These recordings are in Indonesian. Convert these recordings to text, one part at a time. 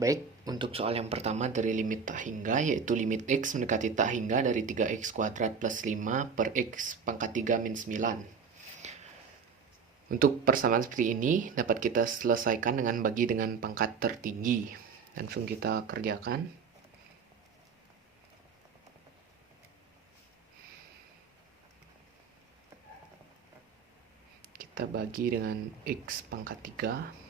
Baik, untuk soal yang pertama dari limit tak hingga, yaitu limit X mendekati tak hingga dari 3x kuadrat plus 5 per X pangkat 3 min 9. Untuk persamaan seperti ini dapat kita selesaikan dengan bagi dengan pangkat tertinggi. Langsung kita kerjakan. Kita bagi dengan X pangkat 3.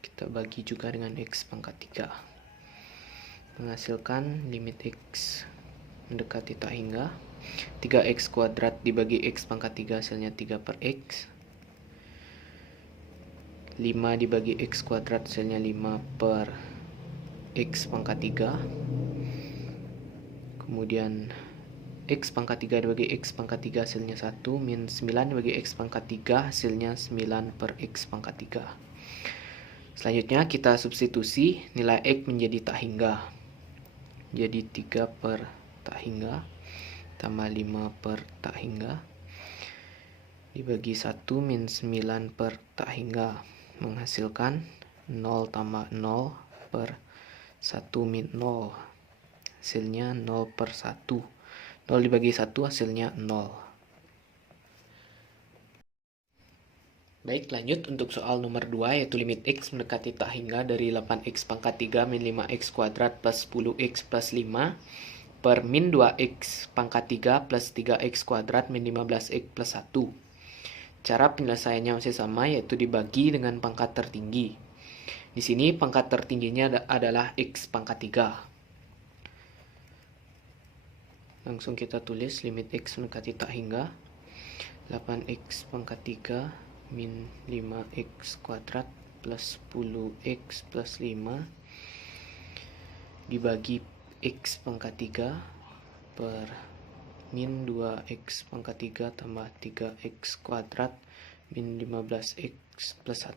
Kita bagi juga dengan X pangkat 3. Menghasilkan limit X mendekati tak hingga. 3x kuadrat dibagi x pangkat 3 hasilnya 3 per x. 5 dibagi x kuadrat hasilnya 5 per x pangkat 3. Kemudian x pangkat 3 dibagi x pangkat 3 hasilnya 1. Min 9 dibagi x pangkat 3 hasilnya 9 per x pangkat 3. Selanjutnya kita substitusi nilai x menjadi tak hingga. Jadi 3 per tak hingga tambah 5 per tak hingga dibagi 1 min 9 per tak hingga, menghasilkan 0 tambah 0 per 1 min 0, hasilnya 0 per 1. 0 dibagi 1 hasilnya 0. Baik, lanjut untuk soal nomor 2, yaitu limit X mendekati tak hingga dari 8x pangkat 3 min 5x kuadrat plus 10x plus 5 per min 2x pangkat 3 plus 3x kuadrat min 15x plus 1. Cara penyelesaiannya masih sama, yaitu dibagi dengan pangkat tertinggi. Di sini pangkat tertingginya adalah x pangkat 3. Langsung kita tulis limit x mendekati tak hingga 8x pangkat 3 min 5x kuadrat plus 10x plus 5 dibagi x pangkat 3 per min 2x pangkat 3 tambah 3x kuadrat min 15x plus 1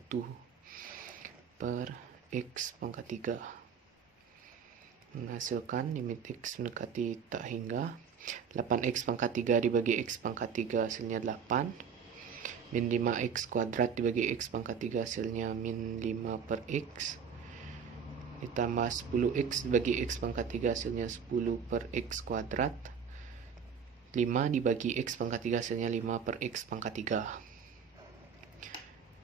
per x pangkat 3. Menghasilkan limit x mendekati tak hingga 8x pangkat 3 dibagi x pangkat 3 hasilnya 8. Min 5x kuadrat dibagi x pangkat 3 hasilnya min 5 per x. Ditambah 10x dibagi x pangkat 3 hasilnya 10 per x kuadrat. 5 dibagi x pangkat 3 hasilnya 5 per x pangkat 3.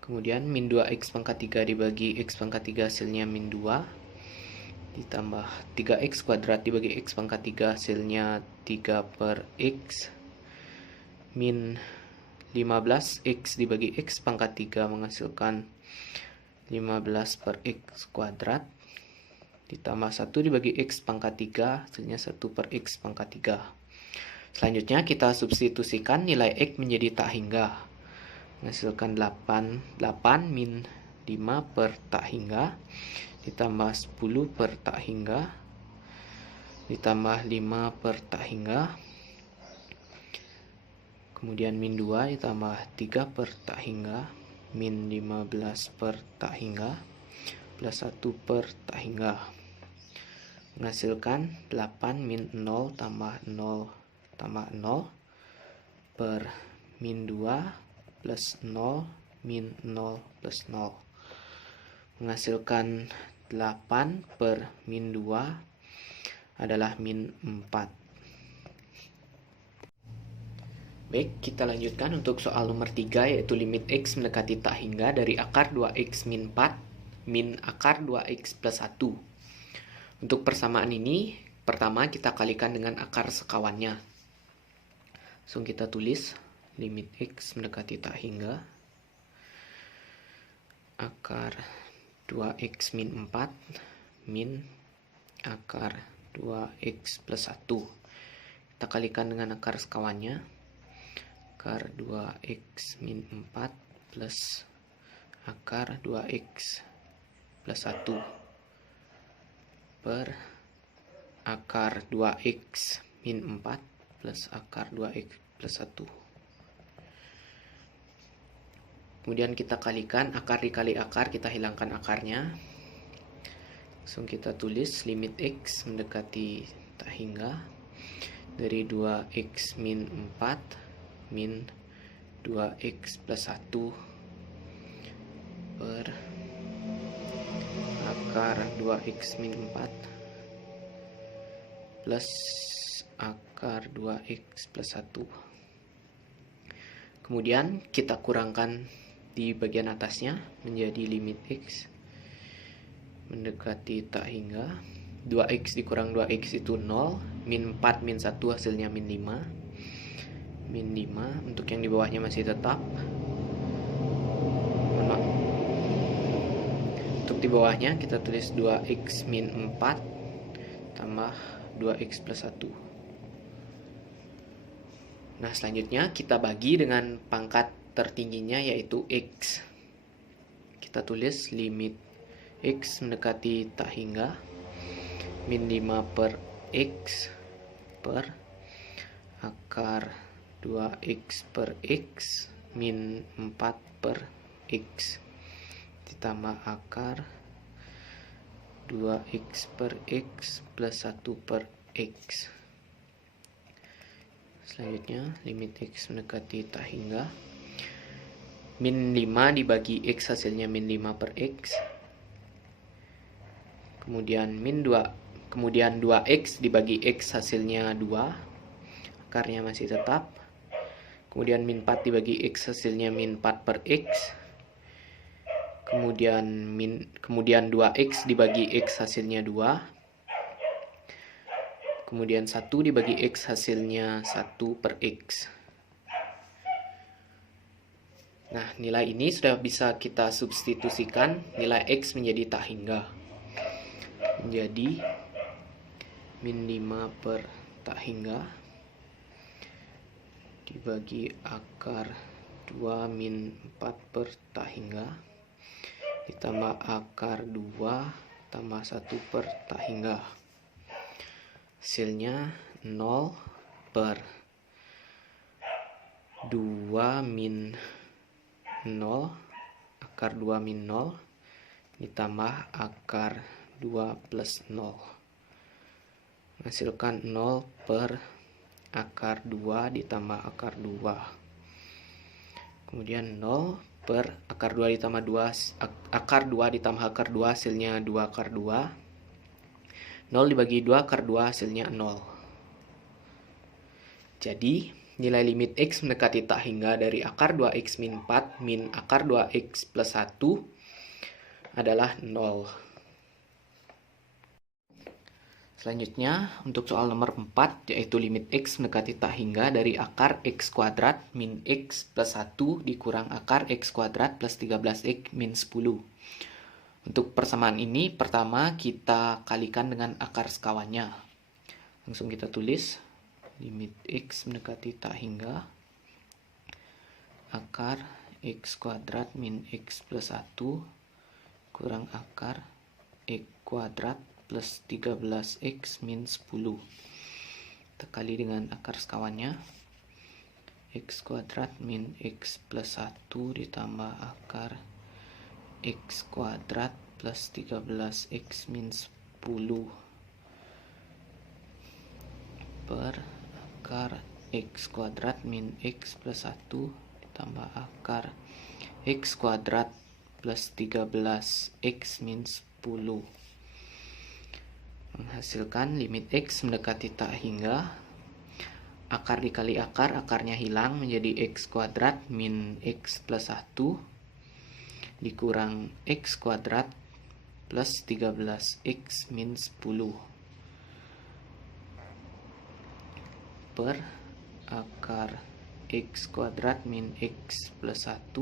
Kemudian min 2x pangkat 3 dibagi x pangkat 3 hasilnya min 2. Ditambah 3x kuadrat dibagi x pangkat 3 hasilnya 3 per x. Min 15x dibagi x pangkat 3 menghasilkan 15 per x kuadrat. Ditambah 1 dibagi x pangkat 3 hasilnya 1 per x pangkat 3. Selanjutnya kita substitusikan nilai x menjadi tak hingga. Menghasilkan 8 min 5 per tak hingga ditambah 10 per tak hingga ditambah 5 per tak hingga. Kemudian min 2 ditambah 3 per tak hingga min 15 per tak hingga plus 1 per tak hingga, menghasilkan 8 min 0 tambah 0 tambah 0 per min 2 plus 0 min 0 plus 0, menghasilkan 8 per min 2 adalah min 4. Baik, kita lanjutkan untuk soal nomor 3, yaitu limit x mendekati tak hingga dari akar 2x min 4 min akar 2x plus 1. Untuk persamaan ini, pertama kita kalikan dengan akar sekawannya. Langsung kita tulis limit x mendekati tak hingga akar 2x min 4 min akar 2x plus 1. Kita kalikan dengan akar sekawannya. Akar 2x min 4 plus akar 2x plus 1 per akar 2x min 4 plus akar 2x plus 1. Kemudian kita kalikan, akar dikali akar, kita hilangkan akarnya. Langsung kita tulis limit x mendekati tak hingga dari 2x min 4 min 2x plus 1 per akar 2x min 4 plus akar 2x plus 1. Kemudian kita kurangkan di bagian atasnya menjadi limit x mendekati tak hingga. 2x dikurang 2x itu 0, min 4 min 1 hasilnya min 5. Min 5, untuk yang di bawahnya masih tetap. Untuk di bawahnya kita tulis 2x min 4 tambah 2x plus 1. Nah, selanjutnya kita bagi dengan pangkat tertingginya yaitu x. Kita tulis limit x mendekati tak hingga min 5 per x per akar 2x per x min 4 per x ditambah akar 2x per x plus 1 per x. Selanjutnya limit x mendekati tak hingga min 5 dibagi x hasilnya min 5 per x. Kemudian min 2, kemudian 2x dibagi x hasilnya 2. Akarnya masih tetap. Kemudian min 4 dibagi x hasilnya min 4 per x. Kemudian 2x dibagi x hasilnya 2. Kemudian 1 dibagi x hasilnya 1 per x. Nah, nilai ini sudah bisa kita substitusikan nilai x menjadi tak hingga. Menjadi min 5 per tak hingga dibagi akar 2 min 4 per tak hingga ditambah akar 2 tambah 1 per tak hingga. Hasilnya 0 per 2 min 0 akar 2 min 0 ditambah akar 2 plus 0 menghasilkan 0 per akar 2 ditambah akar 2. Kemudian 0 per akar 2 ditambah 2 akar 2 ditambah akar 2 hasilnya 2 akar 2. 0 dibagi 2 akar 2 hasilnya 0. Jadi nilai limit x mendekati tak hingga dari akar 2x min 4 min akar 2x plus 1 adalah 0. Selanjutnya untuk soal nomor 4 yaitu limit x mendekati tak hingga dari akar x kuadrat min x plus 1 dikurang akar x kuadrat plus 13x min 10. Untuk persamaan ini pertama kita kalikan dengan akar sekawannya. Langsung kita tulis limit x mendekati tak hingga akar x kuadrat min x plus 1 kurang akar x kuadrat plus 13x min 10. Kita kali dengan akar sekawannya. X kuadrat min x plus 1 ditambah akar x kuadrat plus 13x min 10 per akar x kuadrat min x plus 1 ditambah akar x kuadrat plus 13x min 10 menghasilkan limit x mendekati tak hingga akar dikali akar, akarnya hilang menjadi x kuadrat min x plus 1 dikurang x kuadrat plus 13x min 10 per akar x kuadrat min x plus 1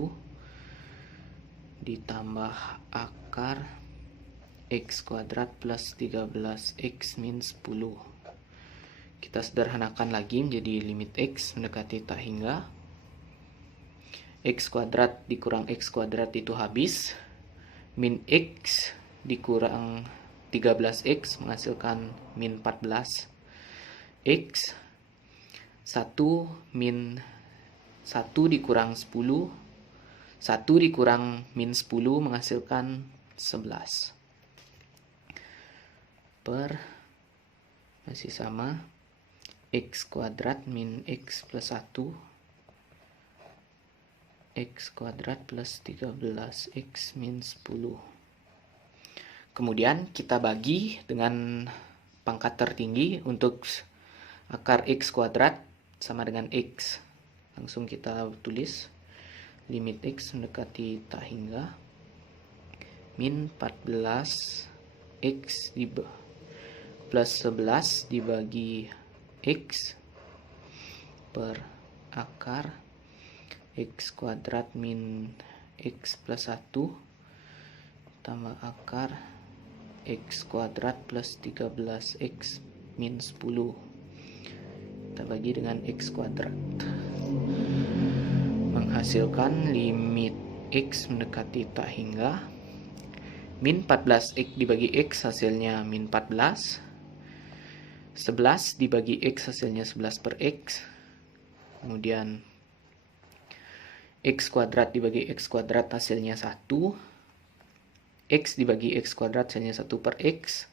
ditambah akar x kuadrat plus 13x min 10. Kita sederhanakan lagi menjadi limit x mendekati tak hingga. X kuadrat dikurang x kuadrat itu habis. Min x dikurang 13x menghasilkan min 14. X 1 min 1 dikurang 10. 1 dikurang min 10 menghasilkan 11. Per masih sama x kuadrat min x plus 1 x kuadrat plus 13x min 10. Kemudian kita bagi dengan pangkat tertinggi untuk akar X kuadrat sama dengan X. Langsung kita tulis limit X mendekati tak hingga min 14 X plus 11 dibagi X per akar X kuadrat min X plus 1 tambah akar X kuadrat plus 13X min 10. Kita bagi dengan X kuadrat. Menghasilkan limit X mendekati tak hingga min 14X dibagi X hasilnya min 14. 11 dibagi X hasilnya 11 per X. Kemudian X kuadrat dibagi X kuadrat hasilnya 1. X dibagi X kuadrat hasilnya 1 per X.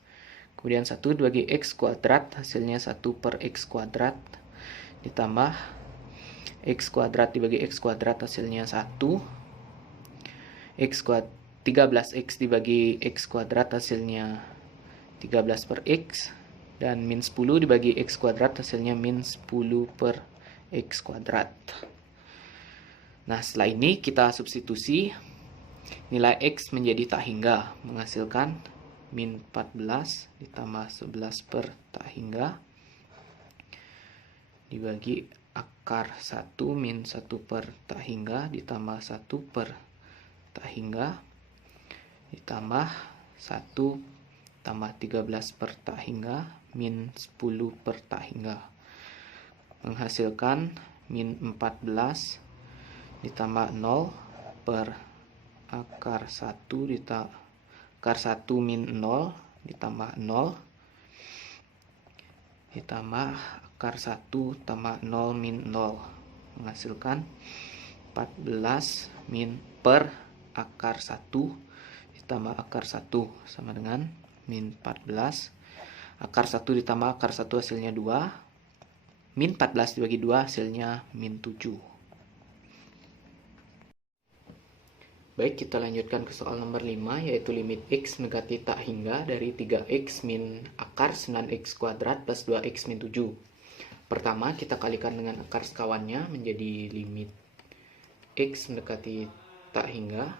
Kemudian 1 dibagi X kuadrat hasilnya 1 per X kuadrat. Ditambah X kuadrat dibagi X kuadrat hasilnya 1. X kuadrat 13X dibagi X kuadrat hasilnya 13 per X. Dan min 10 dibagi X kuadrat hasilnya min 10 per X kuadrat. Nah, setelah ini kita substitusi nilai X menjadi tak hingga, menghasilkan min 14 ditambah 11 per tak hingga dibagi akar 1 min 1 per tak hingga ditambah 1 per tak hingga ditambah 1 tambah 13 per tak hingga min 10 per tak hingga, menghasilkan min 14 ditambah 0 per akar 1 akar 1 min 0 ditambah 0 ditambah akar 1 tambah 0 min 0, menghasilkan 14 min per akar 1 ditambah akar 1 sama dengan min 14. Akar 1 ditambah akar 1 hasilnya 2. Min 14 dibagi 2 hasilnya min 7. Baik, kita lanjutkan ke soal nomor 5, yaitu limit X mendekati tak hingga dari 3X min akar 9X kuadrat plus 2X min 7. Pertama, kita kalikan dengan akar sekawannya menjadi limit X mendekati tak hingga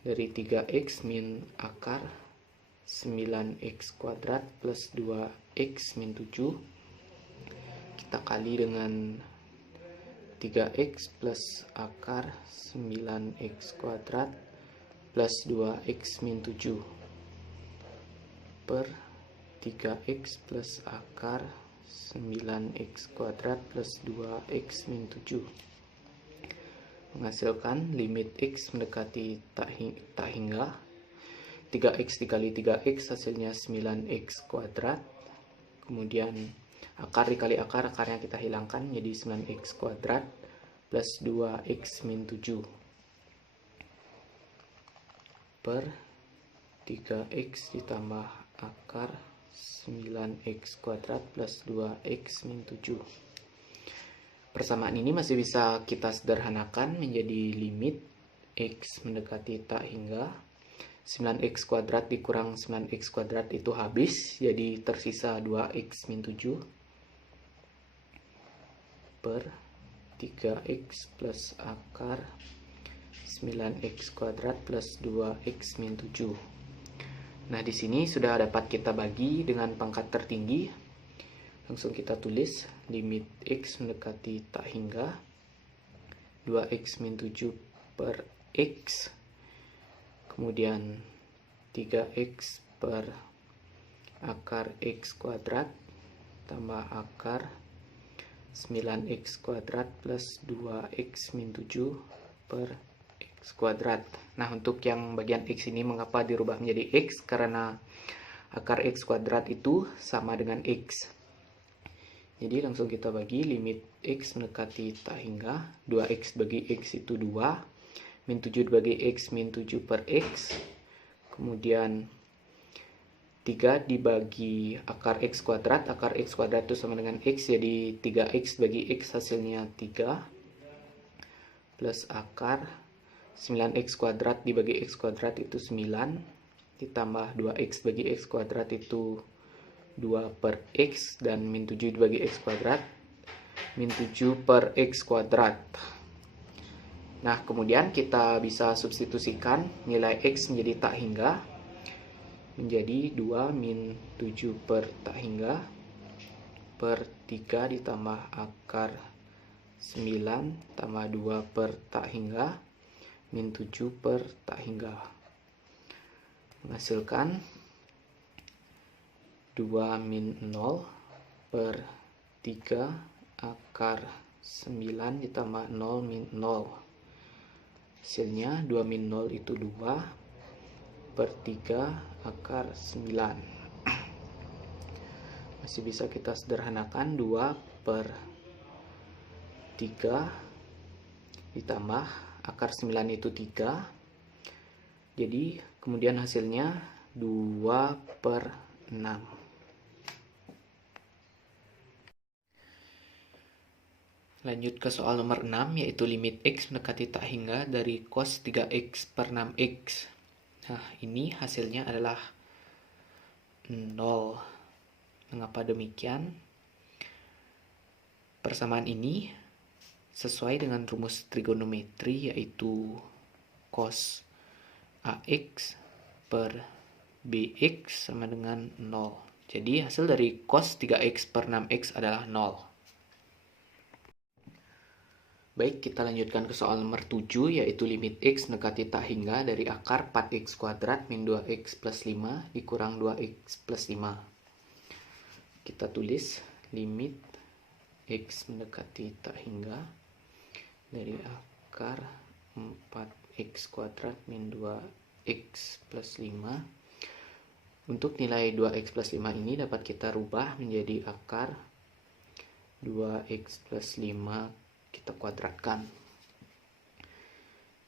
dari 3X min akar 9X kuadrat plus 2X min 7. Kita kali dengan 3X plus akar 9X kuadrat plus 2X min 7 per 3X plus akar 9X kuadrat plus 2X min 7, menghasilkan limit X mendekati tak hingga 3X dikali 3X hasilnya 9X kuadrat. Kemudian akar dikali akar, akarnya kita hilangkan menjadi 9X kuadrat plus 2X min 7 per 3X ditambah akar 9X kuadrat plus 2X min 7. Persamaan ini masih bisa kita sederhanakan menjadi limit X mendekati tak hingga 9X kuadrat dikurang 9X kuadrat itu habis, jadi tersisa 2X min 7 per 3X plus akar 9X kuadrat plus 2X min 7. Nah, di sini sudah dapat kita bagi dengan pangkat tertinggi. Langsung kita tulis limit X mendekati tak hingga 2X min 7 per X. Kemudian 3X per akar X kuadrat tambah akar 9X kuadrat plus 2X min 7 per X kuadrat. Nah, untuk yang bagian X ini mengapa dirubah menjadi X? Karena akar X kuadrat itu sama dengan X. Jadi langsung kita bagi limit X mendekati tak hingga 2X bagi X itu 2, min 7 dibagi X min 7 per X. Kemudian 3 dibagi akar X kuadrat. Akar X kuadrat itu sama dengan X, jadi 3X bagi X hasilnya 3. Plus akar 9X kuadrat dibagi X kuadrat itu 9. ditambah 2x bagi x kuadrat itu 2 per x, dan min 7 dibagi x kuadrat, min 7 per x kuadrat. Nah, kemudian kita bisa substitusikan nilai x menjadi tak hingga, menjadi 2 min 7 per tak hingga per 3 ditambah akar 9 tambah 2 per tak hingga min 7 per tak hingga, menghasilkan 2 min 0 per 3 akar 9 ditambah 0 min 0. Hasilnya 2 min 0 itu 2 per 3 akar 9. Masih bisa kita sederhanakan, 2 per 3 ditambah akar 9 itu 3. Jadi kemudian hasilnya 2 per 6. Lanjut ke soal nomor 6, yaitu limit x mendekati tak hingga dari cos 3x per 6x. Nah, ini hasilnya adalah 0. Mengapa demikian? Persamaan ini sesuai dengan rumus trigonometri, yaitu cos ax per bx sama dengan 0. Jadi hasil dari cos 3x per 6x adalah 0. Baik, kita lanjutkan ke soal nomor 7, yaitu limit x mendekati tak hingga dari akar 4x kuadrat min 2x plus 5 dikurang 2x plus 5. Kita tulis limit x mendekati tak hingga dari akar 4x kuadrat min 2x plus 5. Untuk nilai 2x plus 5 ini dapat kita rubah menjadi akar 2x plus 5 kita kuadratkan.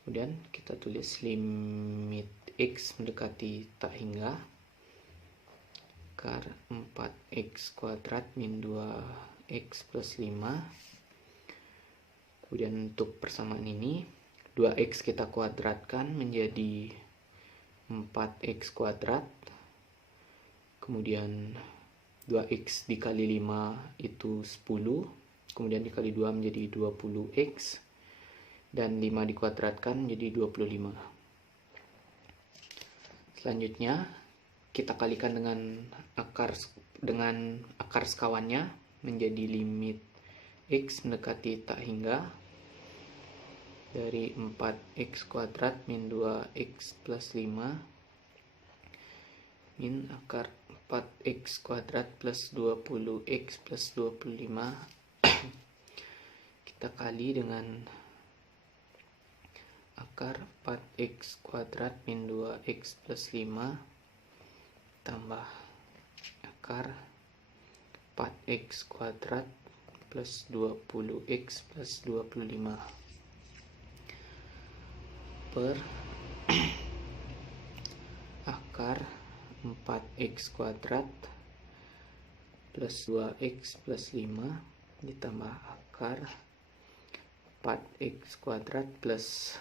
Kemudian kita tulis limit x mendekati tak hingga akar 4x kuadrat min 2x plus 5. Kemudian untuk persamaan ini 2x kita kuadratkan menjadi 4x kuadrat. Kemudian 2x dikali 5 itu 10. Kemudian dikali 2 menjadi 20x. Dan 5 dikuadratkan menjadi 25. Selanjutnya kita kalikan dengan akar sekawannya menjadi limit x mendekati tak hingga dari 4x kuadrat min 2x plus 5 min akar 4x kuadrat plus 20x plus 25. Kita kali dengan akar 4x kuadrat min 2x plus 5 tambah akar 4x kuadrat plus 20x plus 25 per akar 4x kuadrat plus 2x plus 5 ditambah akar 4x kuadrat plus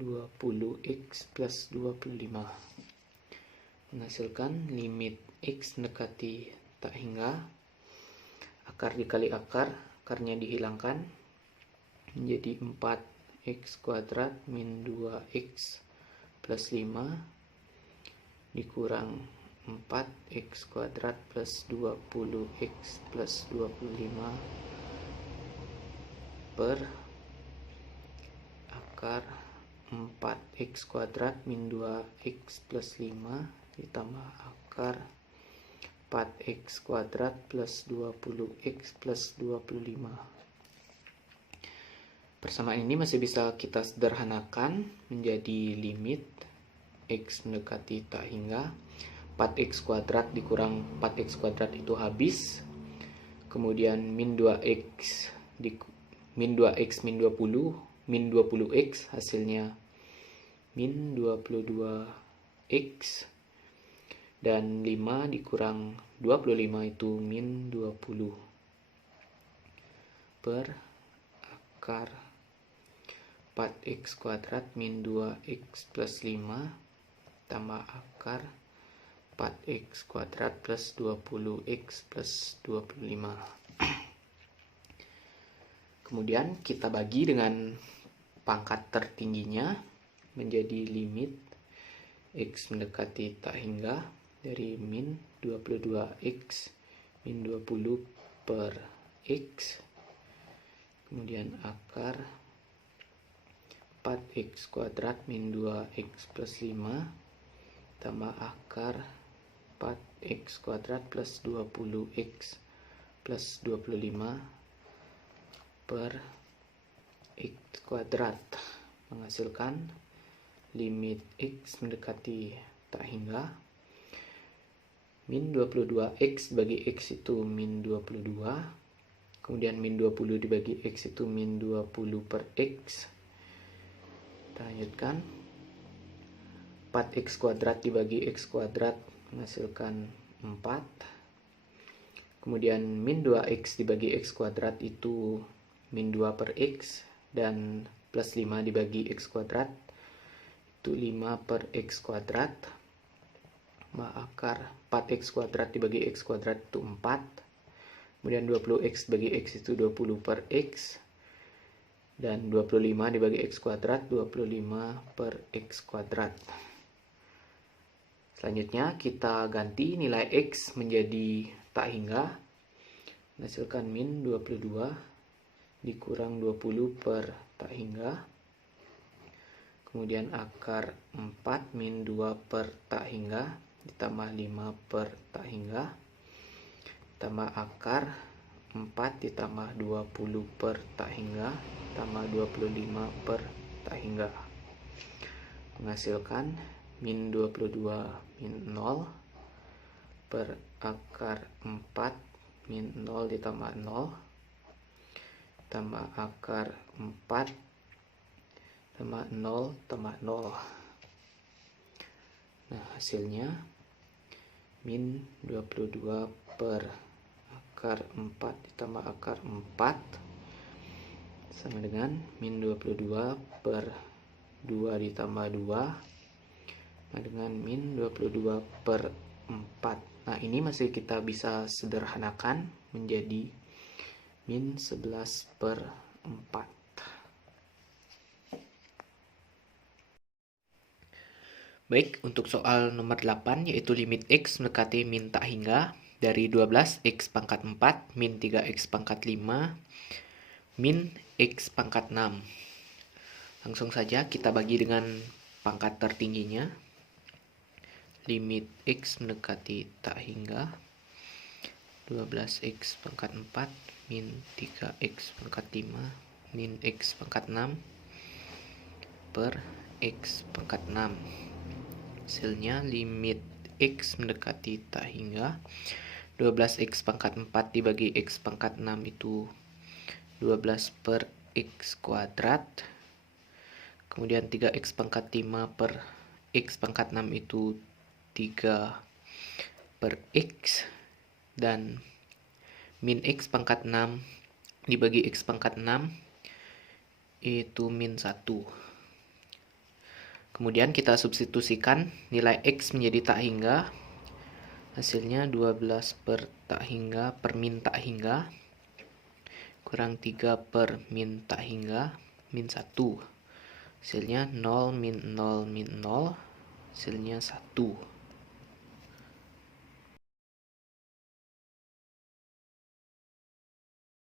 20x plus 25, menghasilkan limit x mendekati tak hingga, akar dikali akar, akarnya dihilangkan menjadi 4x kuadrat min 2x plus 5 dikurang 4x kuadrat plus 20x plus 25 per akar 4x kuadrat min 2x plus 5 ditambah akar 4x kuadrat plus 20x plus 25. Persamaan ini masih bisa kita sederhanakan menjadi limit x mendekati tak hingga 4x kuadrat dikurang 4x kuadrat itu habis, kemudian min 2x min 2x min 20 min 20x hasilnya min 22x, dan 5 dikurang 25 itu min 20 per akar 4x kuadrat min 2x plus 5 tambah akar 4x kuadrat plus 20x plus 25. Kemudian kita bagi dengan pangkat tertingginya menjadi limit x mendekati tak hingga dari min 22x min 20 per x, kemudian akar 4x kuadrat min 2x plus 5 tambah akar 4x kuadrat plus 20x plus 25 per x kuadrat menghasilkan limit x mendekati tak hingga min 22x bagi x itu min 22, kemudian min 20 dibagi x itu min 20 per x. Kita lanjutkan, 4x kuadrat dibagi x kuadrat menghasilkan 4, kemudian min 2x dibagi x kuadrat itu min 2 per x, dan plus 5 dibagi x kuadrat itu 5 per x kuadrat, akar 4x kuadrat dibagi x kuadrat itu 4, kemudian 20x bagi x itu 20 per x, dan 25 dibagi x kuadrat 25 per x kuadrat. Selanjutnya kita ganti nilai x menjadi tak hingga, menghasilkan min 22 dikurang 20 per tak hingga, kemudian akar 4 min 2 per tak hingga ditambah 5 per tak hingga, tambah akar 4 ditambah 20 per tak hingga tambah 25 per tak hingga, menghasilkan min 22 min 0 per akar 4 min 0 ditambah 0 tambah akar 4 tambah 0 tambah 0. Nah, hasilnya min 22 per akar 4 ditambah akar 4 sama dengan min 22 per 2 ditambah 2 sama dengan min 22 per 4. Nah, ini masih kita bisa sederhanakan menjadi min 11 per 4. Baik, untuk soal nomor 8 yaitu limit x mendekati min tak hingga dari 12 x pangkat 4 min 3x pangkat 5 min x pangkat 6. Langsung saja kita bagi dengan pangkat tertingginya. Limit x mendekati tak hingga 12x pangkat 4 min 3x pangkat 5 min x pangkat 6 per x pangkat 6. Hasilnya limit x mendekati tak hingga 12x pangkat 4 dibagi x pangkat 6 itu 12 per x kuadrat, kemudian 3x pangkat 5 per x pangkat 6 itu 3 per x, dan min x pangkat 6 dibagi x pangkat 6 itu min 1. Kemudian kita substitusikan nilai x menjadi tak hingga, hasilnya 12 per tak hingga per min tak hingga kurang 3 per min tak hingga min 1. Hasilnya 0 min 0 min 0, hasilnya 1.